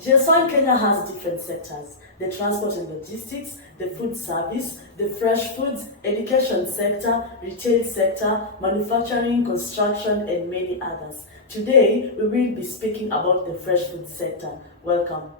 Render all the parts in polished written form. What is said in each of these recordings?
GS1 Kenya has different sectors: the transport and logistics, the food service, the fresh foods, education sector, retail sector, manufacturing, construction, and many others. Today, we will be speaking about the fresh food sector. Welcome.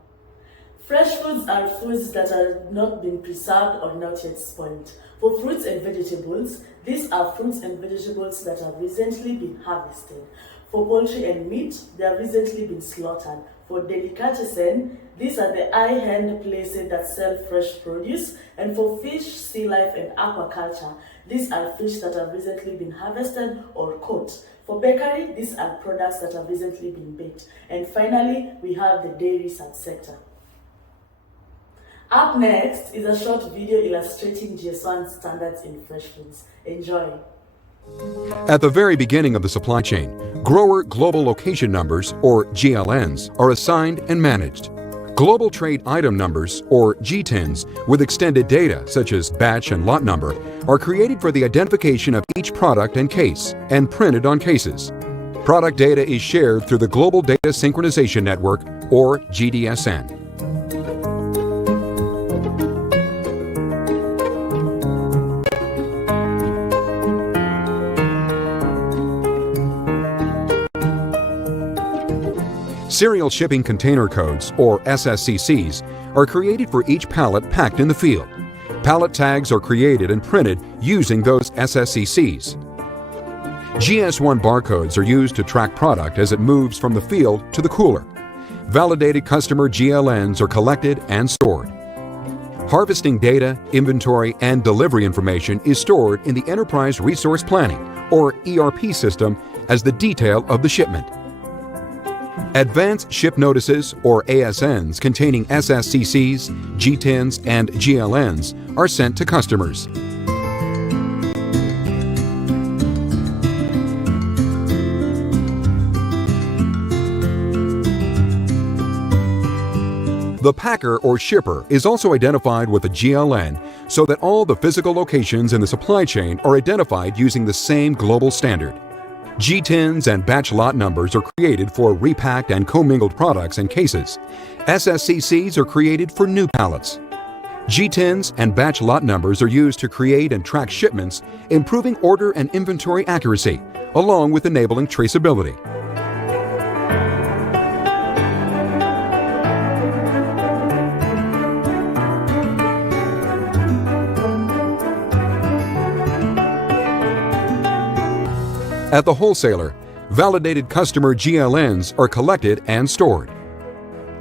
Fresh foods are foods that have not been preserved or not yet spoiled. For fruits and vegetables, these are fruits and vegetables that have recently been harvested. For poultry and meat, they have recently been slaughtered. For delicatessen, these are the high-end places that sell fresh produce. And for fish, sea life, and aquaculture, these are fish that have recently been harvested or caught. For bakery, these are products that have recently been baked. And finally, we have the dairy subsector. Up next is a short video illustrating GS1 standards in fresh foods. Enjoy. At the very beginning of the supply chain, Grower Global Location Numbers, or GLNs, are assigned and managed. Global Trade Item Numbers, or GTINs, with extended data such as batch and lot number, are created for the identification of each product and case, and printed on cases. Product data is shared through the Global Data Synchronization Network, or GDSN. Serial Shipping Container Codes, or SSCCs, are created for each pallet packed in the field. Pallet tags are created and printed using those SSCCs. GS1 barcodes are used to track product as it moves from the field to the cooler. Validated customer GLNs are collected and stored. Harvesting data, inventory, and delivery information is stored in the Enterprise Resource Planning, or ERP system, as the detail of the shipment. Advanced Ship Notices, or ASNs, containing SSCCs, GTINs, and GLNs are sent to customers. The packer or shipper is also identified with a GLN so that all the physical locations in the supply chain are identified using the same global standard. GTINs and batch lot numbers are created for repacked and commingled products and cases. SSCCs are created for new pallets. GTINs and batch lot numbers are used to create and track shipments, improving order and inventory accuracy, along with enabling traceability. At the wholesaler, validated customer GLNs are collected and stored.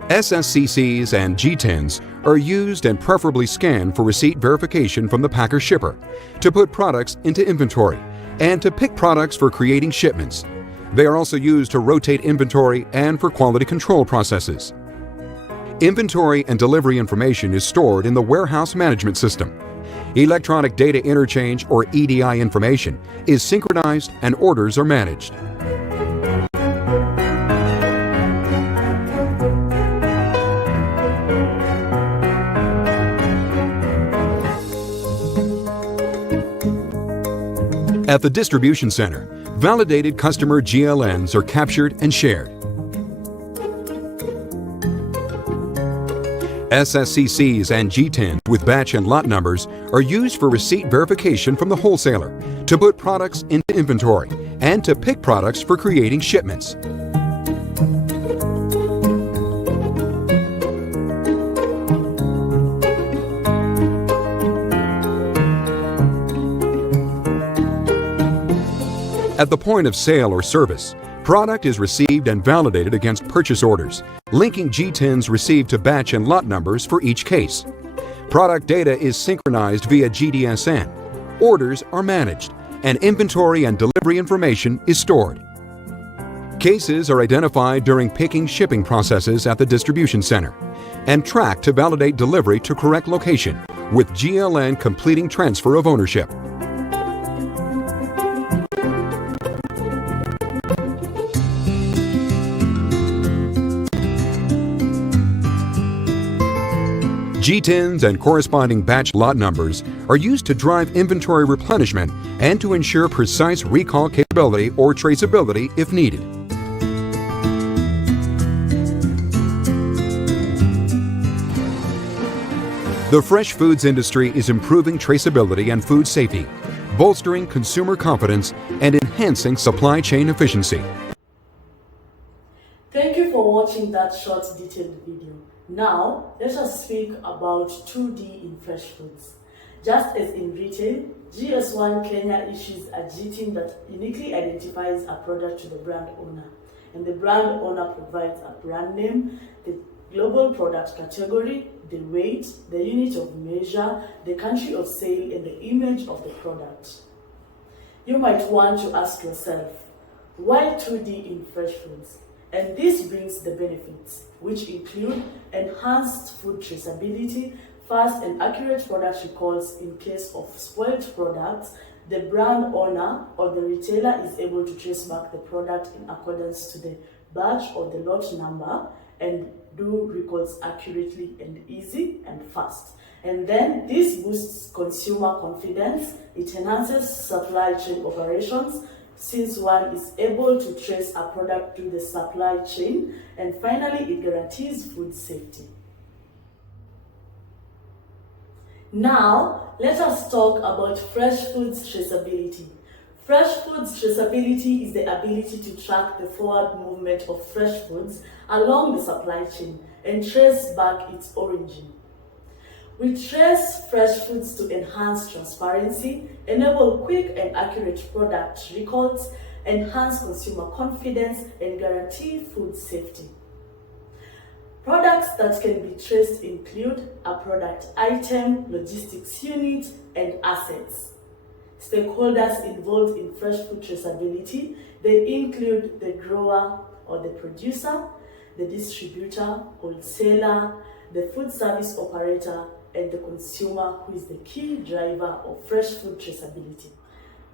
SSCCs and GTINs are used and preferably scanned for receipt verification from the packer shipper, to put products into inventory, and to pick products for creating shipments. They are also used to rotate inventory and for quality control processes. Inventory and delivery information is stored in the warehouse management system. Electronic data interchange, or EDI information, is synchronized and orders are managed. At the distribution center, validated customer GLNs are captured and shared. SSCCs and GTINs with batch and lot numbers are used for receipt verification from the wholesaler, to put products into inventory, and to pick products for creating shipments. At the point of sale or service, product is received and validated against purchase orders, linking GTINs received to batch and lot numbers for each case. Product data is synchronized via GDSN. Orders are managed, and inventory and delivery information is stored. Cases are identified during picking shipping processes at the distribution center, and tracked to validate delivery to correct location, with GLN completing transfer of ownership. GTINs and corresponding batch lot numbers are used to drive inventory replenishment and to ensure precise recall capability or traceability if needed. The fresh foods industry is improving traceability and food safety, bolstering consumer confidence, and enhancing supply chain efficiency. Thank you for watching that short detailed video. Now, let us speak about 2D in fresh foods. Just as in retail, GS1 Kenya issues a GTIN that uniquely identifies a product to the brand owner. And the brand owner provides a brand name, the global product category, the weight, the unit of measure, the country of sale, and the image of the product. You might want to ask yourself, why 2D in fresh foods? And this brings the benefits, which include enhanced food traceability, fast and accurate product recalls in case of spoiled products. The brand owner or the retailer is able to trace back the product in accordance to the batch or the lot number and do recalls accurately and easy and fast. And then this boosts consumer confidence. It enhances supply chain operations since one is able to trace a product through the supply chain. And finally, it guarantees food safety. Now, let us talk about fresh foods traceability. Fresh foods traceability is the ability to track the forward movement of fresh foods along the supply chain and trace back its origin. We trace fresh foods to enhance transparency, enable quick and accurate product recalls, enhance consumer confidence, and guarantee food safety. Products that can be traced include a product item, logistics unit, and assets. Stakeholders involved in fresh food traceability, they include the grower or the producer, the distributor, wholesaler, the food service operator, and the consumer, who is the key driver of fresh food traceability.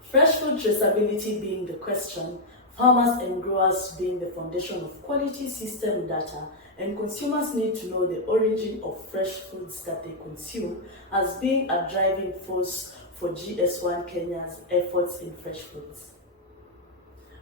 Fresh food traceability being the question, farmers and growers being the foundation of quality system data, and consumers need to know the origin of fresh foods that they consume as being a driving force for GS1 Kenya's efforts in fresh foods.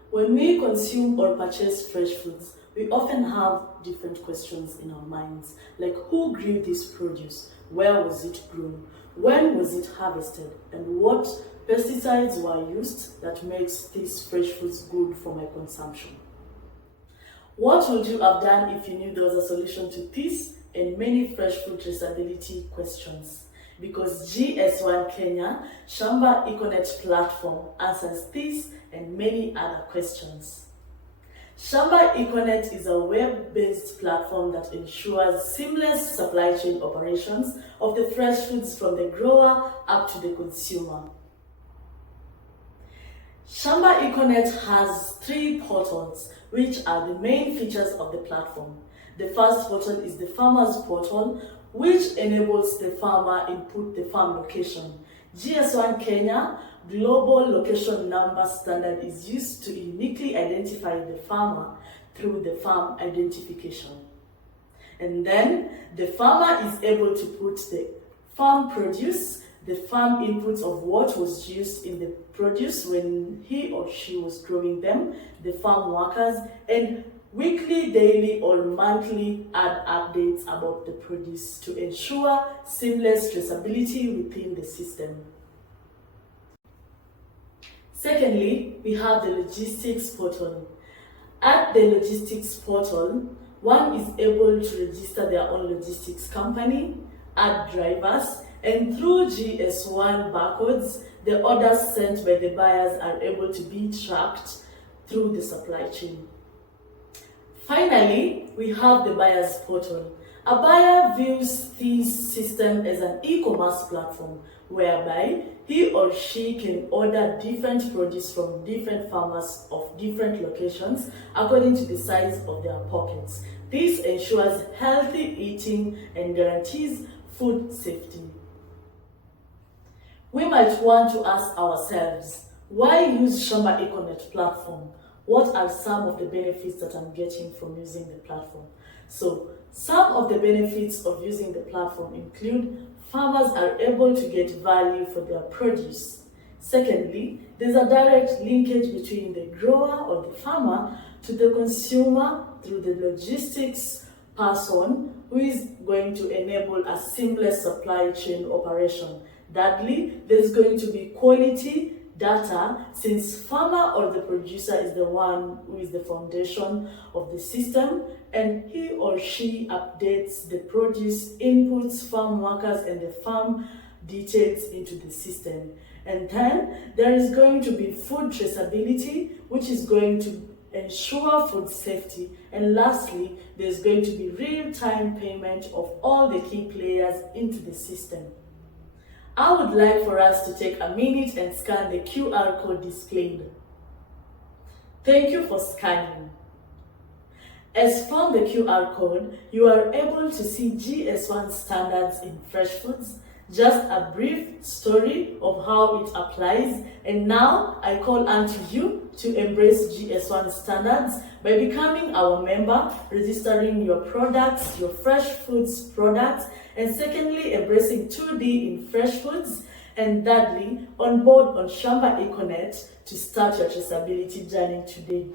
When we consume or purchase fresh foods, we often have different questions in our minds, like who grew this produce, where was it grown, when was it harvested, and what pesticides were used that makes these fresh foods good for my consumption. What would you have done if you knew there was a solution to this and many fresh food traceability questions? Because GS1 Kenya Shamba EcoNet platform answers this and many other questions. Shamba EcoNet is a web-based platform that ensures seamless supply chain operations of the fresh foods from the grower up to the consumer. Shamba EcoNet has 3 portals, which are the main features of the platform. The first portal is the farmer's portal, which enables the farmer input the farm location. GS1 Kenya Global Location Number Standard is used to uniquely identify the farmer through the farm identification. And then the farmer is able to put the farm produce, the farm inputs of what was used in the produce when he or she was growing them, the farm workers, and weekly, daily, or monthly ad updates about the produce to ensure seamless traceability within the system. Secondly, we have the logistics portal. At the logistics portal, one is able to register their own logistics company, add drivers, and through GS1 barcodes, the orders sent by the buyers are able to be tracked through the supply chain. Finally, we have the buyer's portal. A buyer views this system as an e-commerce platform whereby he or she can order different produce from different farmers of different locations according to the size of their pockets. This ensures healthy eating and guarantees food safety. We might want to ask ourselves, why use Shamba EcoNet platform? What are some of the benefits that I'm getting from using the platform? So, some of the benefits of using the platform include farmers are able to get value for their produce. Secondly, there's a direct linkage between the grower or the farmer to the consumer through the logistics person who is going to enable a seamless supply chain operation. Thirdly, there's going to be quality data, since farmer or the producer is the one who is the foundation of the system, and he or she updates the produce inputs, farm workers, and the farm details into the system. And then there is going to be food traceability, which is going to ensure food safety. And lastly, there's going to be real-time payment of all the key players into the system. I would like for us to take a minute and scan the QR code displayed. Thank you for scanning. As from the QR code, you are able to see GS1 standards in fresh foods, just a brief story of how it applies, and now I call unto you to embrace GS1 standards by becoming our member, registering your products, your fresh foods products, and secondly, embracing 2D in fresh foods, and thirdly, on board on Shamba Econet to start your traceability journey today.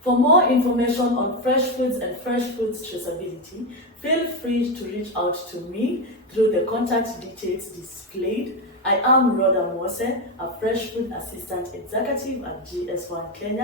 For more information on fresh foods and fresh foods traceability, feel free to reach out to me through the contact details displayed. I am Rhoda Mose, a fresh food assistant executive at GS1 Kenya.